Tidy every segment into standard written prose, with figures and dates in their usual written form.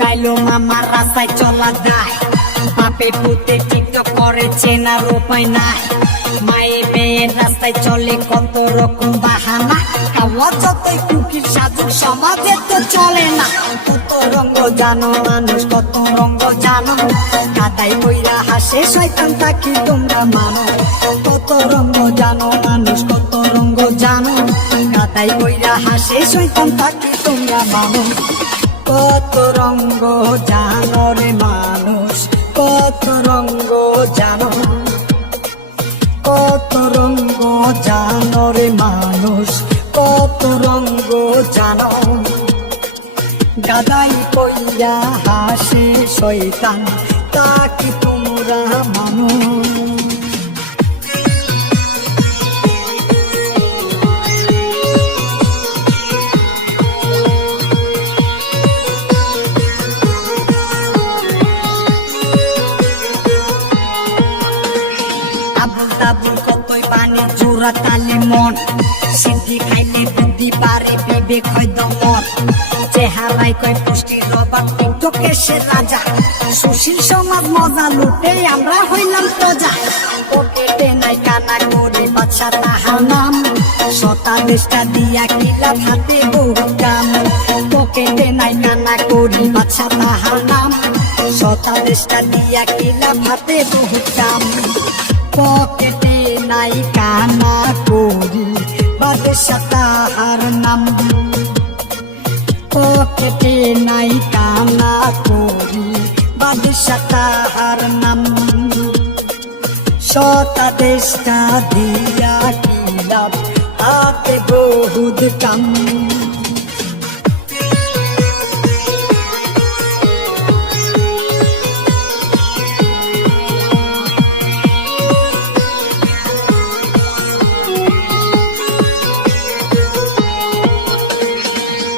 গাইলো মামার রাস্তায় চলা যায়, বাপে পুতে টিকটক করে চেনার উপায় নাই। মায়ে মেয়ের রাস্তায় চলে কত রকম বাহানা, আওয়াজ যতই কুকির সাজুক সমাজে তো চলে না। কত রঙ্গ জানো মানুষ, কত রঙ্গ জানো, কাদাই বইরা হাসে শয়তান তাকে তোমরা মানো। কত রঙ্গ জানো মানুষ, কত রঙ্গ জানো, কাদাই বইরা হাসে শয়তান তাকে তোমরা মানো। কত রঙ্গ জানো রে মানুষ, কত রঙ্গ জানো, কত রঙ্গ জানো রে মানুষ, কত রঙ্গ জানো। গাদাই কইরা হাসে শয়তান তাকে তোমরা মানো। আবুল কতই বানে জোড়া তালে মন, সিদ্ধি খাইলে বুদ্ধি পারে বিবেক হয় দমন। চেহারাই কয় পুষ্টির রবাব টিকটকে সে রাজা, সুশীল সমাজ মজা লুটে আমরা হইলাম প্রজা। পকেটে নাই কানা করে বাদশা তাহার নাম, শতাদেশটা দিয়া কিলাম হাতে বহু কাম। পকেটে নাই কানা করি বাদশা তাহার নাম, শতাদেশটা দিয়া কিলাম হাতে বহু কাম। পকেটে নাই কানা করি বাদশা তাহার নাম, পকেটে নাই কানা করি বাদশা তাহার নাম। শতাদেশটা দিয়া কিলাম হাতে বহুত কাম।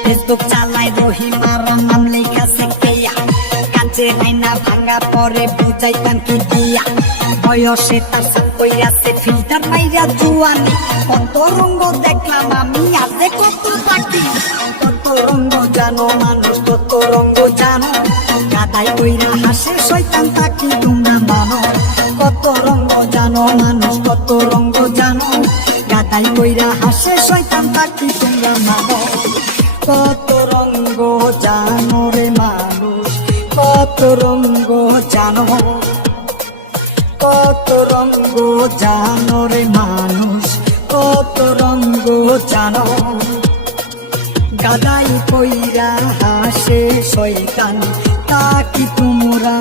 ফেসবুক চালায় রহিমার নাম লেখাছে কেয়া, কাঁচে আইনা ভাঙা পরে বুঝাইতাম কি দিয়া। বয়সে তার সাপই আছে ফিল্টার মাইরা জুয়ানি, কত রঙ্গ দেখলাম আমি আজে কত বাকি। কত রঙ্গ জানো মানুষ, কত রঙ্গ জানো, কাদাই কইরা হাসে শয়তান তাকে তোমরা মানো। কত রঙ্গ জানো মানুষ, কত রঙ্গ জানো, কাদাই কইরা হাসে শয়তান তাকে তোমরা মানো। কত রঙ্গ জানো রে মানুষ, কত রঙ্গ জানো, কত রঙ্গ জানো রে মানুষ, কত রঙ্গ জানো। গাদাই কইরা হাসে শয়তান তাকে তোমরা